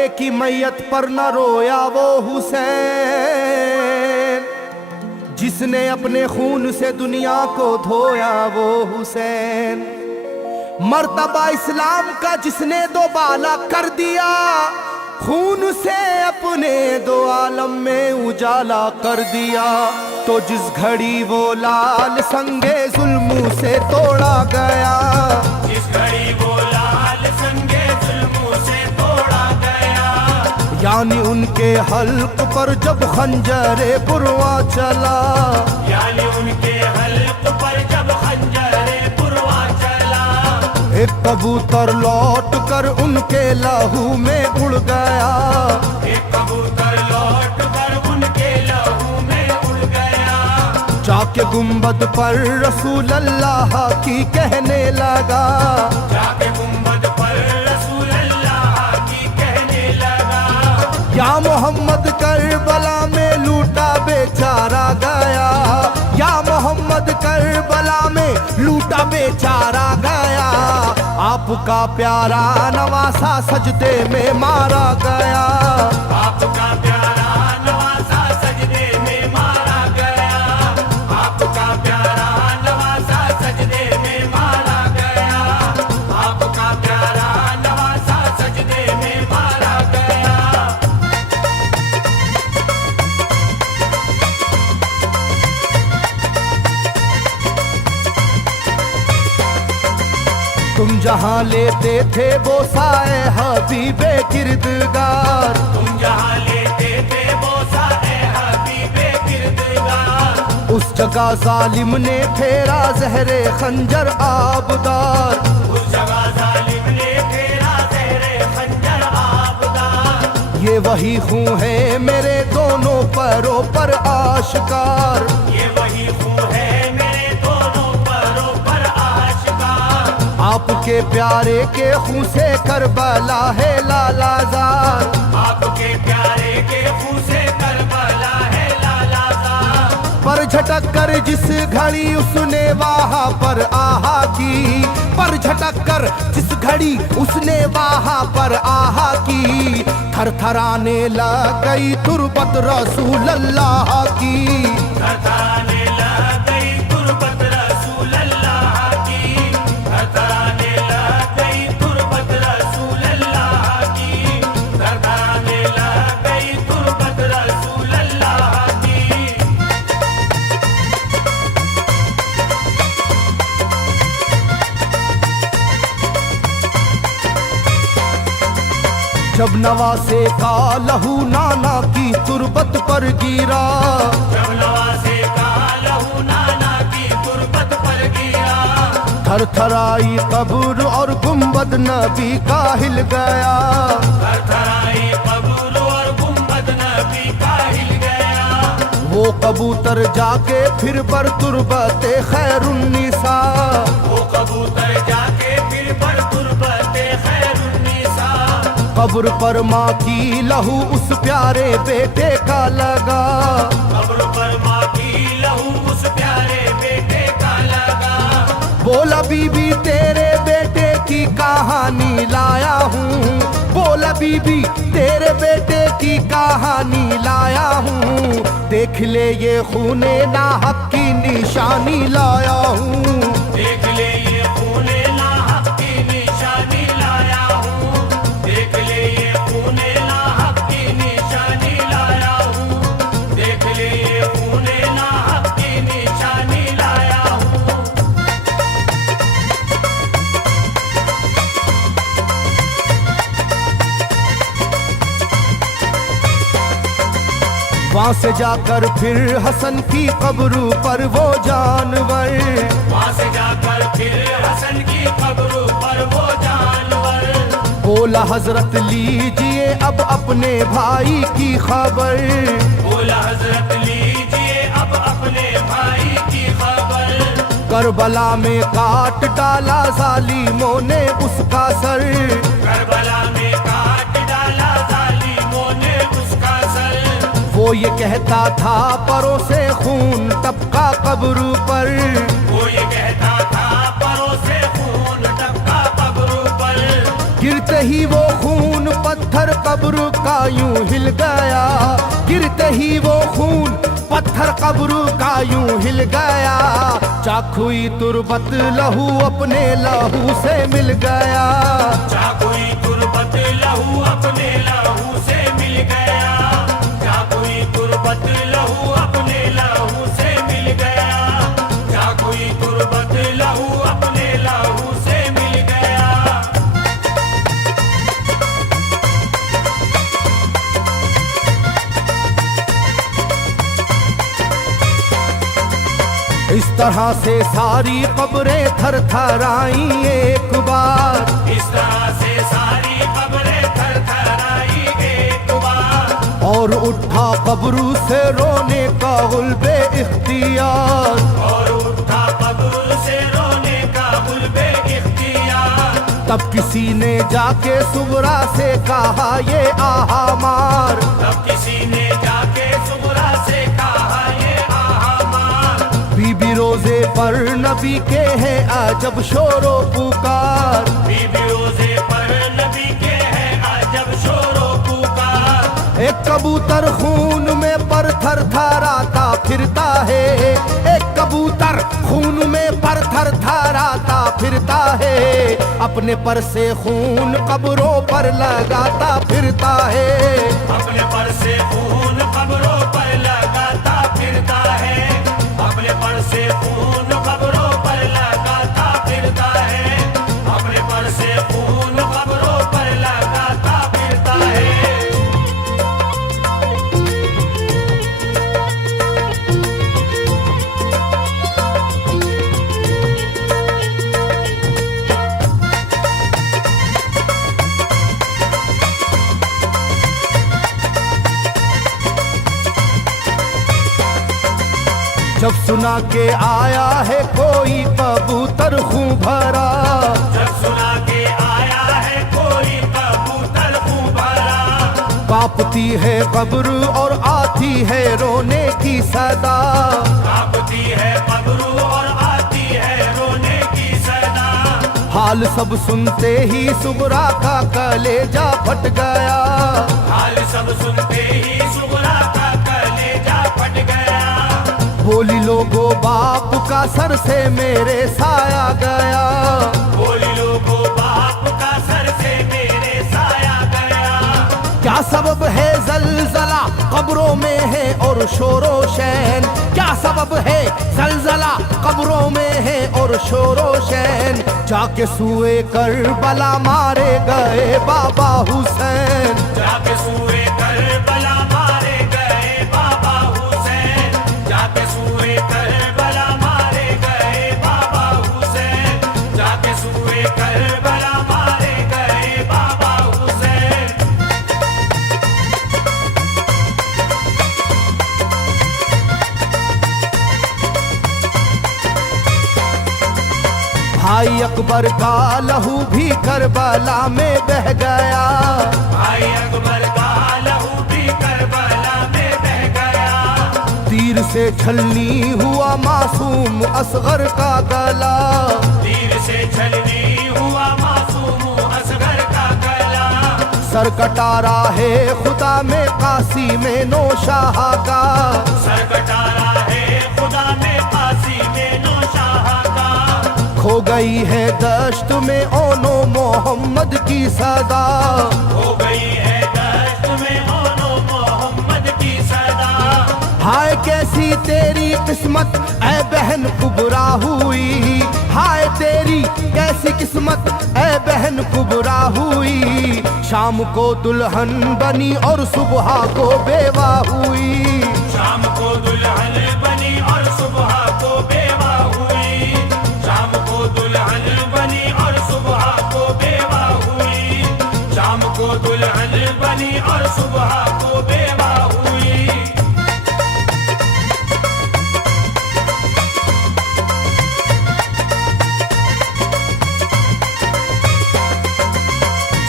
बेटे की मैयत पर न रोया वो हुसैन, जिसने अपने खून से दुनिया को धोया वो हुसैन। मर्तबा इस्लाम का जिसने दोबाला कर दिया, खून से अपने दो आलम में उजाला कर दिया। तो जिस घड़ी वो लाल संगे जुल्म से तोड़ा गया, जिस घड़ी वो लाल संगे जुल्म से तोड़ा गया, यानी उनके हल्क पर जब खंजरे पुरवा चला, यानी उनके हल्क पर जब खंजरे पुरवा चला, एक कबूतर लौट कर उनके लहू में उड़ गया, एक कबूतर लौट कर उनके लहू में उड़ गया। जाके गुंबद पर रसूल अल्लाह की कहने लगा, जाके गुंबद पर रसूल अल्लाह की कहने लगा, या मोहम्मद करबला में लूटा बेचारा गया, या मोहम्मद करबला में लूटा बेचारा गया। आपका प्यारा नवासा सजदे में मारा गया, आपका प्यारा नवासा सजदे में मारा गया, आपका प्यारा नवासा सजदे में मारा गया, आपका प्यारा नवासा सजदे में मारा गया। तुम जहाँ लेते थे बोसाए हबीबे किरदगार, तुम जहाँ लेते थे बोसा ए हबीबे किरदगार, उस जगह जालिम ने फेरा जहरे खंजर आबदार। उस जगह जालिम ने फेरा ज़हरे खंजर आबदार। ये वही खून है मेरे दोनों पैरों पर आश्कार, ये वही खून है मेरे दोनों पैरों पर आश्कार। आपके प्यारे के खून से करबला है लालाजार, आपके प्यारे के खून से करबला है लालाजार। पर झटक कर जिस घड़ी उसने वहाँ पर आहा की, पर झटक कर जिस घड़ी उसने वहाँ पर आहा की, थरथराने लग गई तुरबत रसूल अल्लाह की, थरथराने लग गई तुरबत रसूल अल्लाह की, थरथराने लग गई तुरबत रसूल अल्लाह की, थरथराने लग गई तुरबत रसूल अल्लाह की। जब नवासे का लहू नाना की तुरबत पर गिरा, जब नवासे का लहू नाना की तुरबत पर गिरा, थरथराई कब्र और गुंबद नबी का हिल गया। थरथराई कब्र और गुंबद नबी का हिल गया। वो कबूतर जाके फिर पर तुरबते खैरुन्निसा, वो कबूतर जाके फिर पर तुरबते खैरुन्निसा, कब्र पर माँ की लहू उस प्यारे बेटे का लगा, कब्र पर माँ की लहू उस प्यारे बेटे का लगा। बोला बीबी तेरे बेटे की कहानी लाया हूँ, बोला बीबी तेरे बेटे की कहानी लाया हूँ, देख ले ये खूने नाहक की निशानी लाया हूँ, देख ले ये खूने नाहक की निशानी लाया हूँ, देख ले ये खूने नाहक की निशानी लाया हूँ, देख ले ये खूने नाहक की निशानी लाया हूँ। वहाँ से जाकर फिर हसन की कब्र पर वो जानवर, वहाँ से जाकर फिर हसन की कब्र पर वो जानवर, बोला हजरत लीजिए अब अपने भाई की खबर, बोला हजरत लीजिए अब अपने भाई की खबर। करबला में काट डाला जालिमों ने उसका सर, करबला में काट डाला जालिमों ने उसका सर। वो ये कहता था परों से खून टपका कब्र पर, वो ये कहता था परों से खून टपका कब्र पर। गिरते ही वो खून पत्थर कब्र का यूं हिल गया, गिरते ही वो खून पत्थर कब्र का यूं हिल गया। चाकुई तुरबत लहू अपने लहू से मिल गया, चाकुई तुरबत लहू अपने लहू से मिल गया, चाकुई तुरबत लहू अपने लहू से मिल गया, चाकुई तुरबत लहू अपने लहू से मिल गया। इस तरह से सारी कब्रें थर थर आई एक बार, इस तरह से सारी कब्रें थर थर आई एक बार, और उठा कब्र से रोने का गुल्बे इख्तियार, और उठा कब्र से रोने का गुल्बे इख्तियार। तब किसी ने जाके सुगरा से कहा ये आहा मार, तब किसी ने जाके सुगरा से कहा ये आहा मार। बीबी रोजे पर नबी के हैं अजब शोरो पुकार, बीबी रोजे पर नबी के हैं अजब शोरो पुकार। एक कबूतर खून में पर थर थराता फिरता है, एक कबूतर खून में पर थर थराता फिरता है, अपने पर से खून कब्रों पर लगाता फिरता है, अपने पर से खून कब्रों पर लगाता फिरता है, अपने पर से खून कब्रों पर लगाता फिरता है, अपने पर से खून कब्रों पर लगाता फिरता है। जब सुना के आया है कोई कबूतर खूं भरा, जब सुना के आया है कोई कबूतर खूं भरा, कांपती है कब्र और आती है रोने की सदा, कांपती है कब्र और आती है रोने की सदा। हाल सब सुनते ही सुगरा का कलेजा फट गया, हाल सब सुनते ही सुगरा का कलेजा फट गया। बोली लोगो बाप का सर से मेरे साया गया, बोली लोगो बाप का सर से मेरे साया गया। क्या सबब है जलजला कब्रों में है और शोरो शैन, क्या सबब है जलजला कब्रों में है और शोरो शैन। जाके सुए करबला मारे गए बाबा हुसैन, जाके सुए करबला मारे गए बाबा हुसैन, जाके सुए करबला मारे गए बाबा हुसैन, जाके सुए करबला मारे गए बाबा हुसैन। भाई अकबर का लहू भी करबला में बह गया, भाई अकबर का लहू भी करबला में बह गया। तीर से छलनी हुआ मासूम असगर का गला, तीर से छलनी हुआ मासूम असगर का गला। सर कटा है खुदा में काशी में नौशाह का, सर कटारा है खुदा में काशी में नौशाह का। खो गई है दश्त में ओनो मोहम्मद की सदा, हो गई है दश्त में ओनो मोहम्मद की सदा। हाय कैसी तेरी किस्मत ऐ बहन कुबरा हुई, हाय तेरी कैसी किस्मत ऐ बहन कुबरा हुई। शाम को दुल्हन बनी और सुबह को बेवा हुई, शाम को दुल्हन बनी और सुबह को बेवा हुई, शाम को दुल्हन बनी और सुबह को बेवा हुई, शाम को दुल्हन बनी और सुबह को बेवा हुई।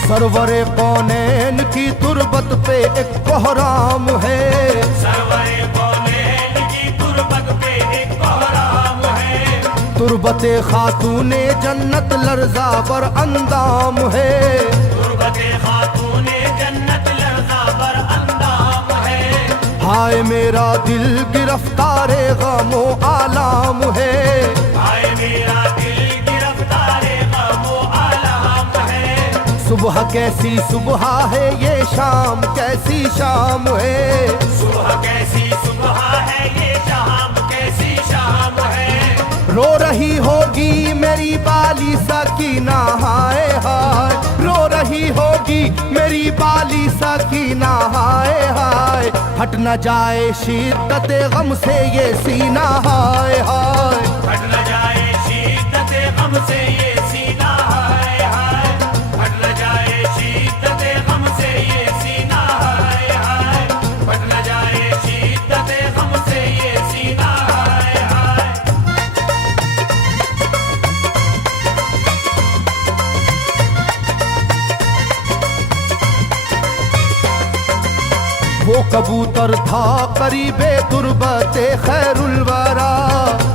सरवरे कौनैन की तुरबत पे एक कोहराम है, सरवरे कौनैन की तुरबत पे एक कोहराम है। तुरबते खातूने जन्नत लर्जा पर अंदाम है, तुरबत सोबते खातूने जन्नत लर्जा बर अंदाम है। हाय मेरा दिल गिरफ्तारे गमो आलाम है। हाय मेरा दिल गिरफ्तारे गमो आलाम है। सुबह कैसी सुबह है ये शाम कैसी शाम है। सुबह कैसी सुबह है ये शाम कैसी शाम है। रो रही होगी मेरी बाली सकीना हाय हाय। रो रही होगी मेरी बाली सकीना हाय हाय। हट न जाए शिद्दत गम से ये सीना हाय हाय। हट न जाए शिद्दत गम से ये सीना हाय हाय। हट न जाए शिद्दत गम से ये सीना हाय हाय। हट न जाए शिद्दत गम से ये सीना हाय हाय। वो कबूतर था करीबे तुरबते खैरुल वरा।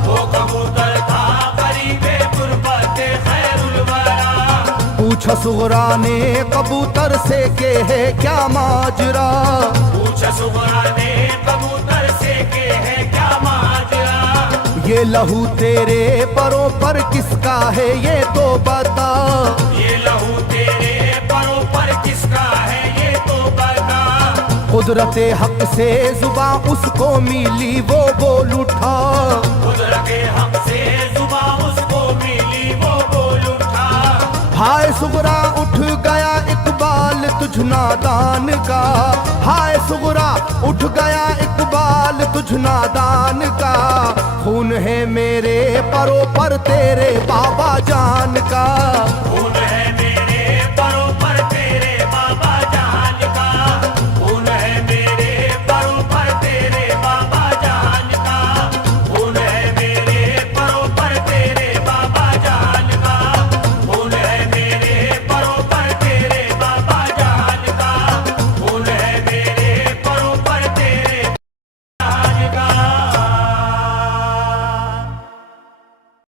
वो कबूतर था करीबे तुरबते खैरुल वरा। पूछा सुगरा ने कबूतर से के है क्या माजरा। पूछा सुगरा ने कबूतर से के है क्या माजरा। ये लहू तेरे परों पर किसका है ये तो बता। ये लहू तेरे परों पर किसका है ये तो बता। कुदरते हक से जुबां उसको मिली वो बोल उठा। कुदरते हक से जुबां उसको मिली वो बोल उठा। हाय सुगरा उठ गया इकबाल तुझ नादान का। हाय सुगरा उठ गया इकबाल तुझ नादान का। खून है मेरे परों पर तेरे बाबा जान का। खून है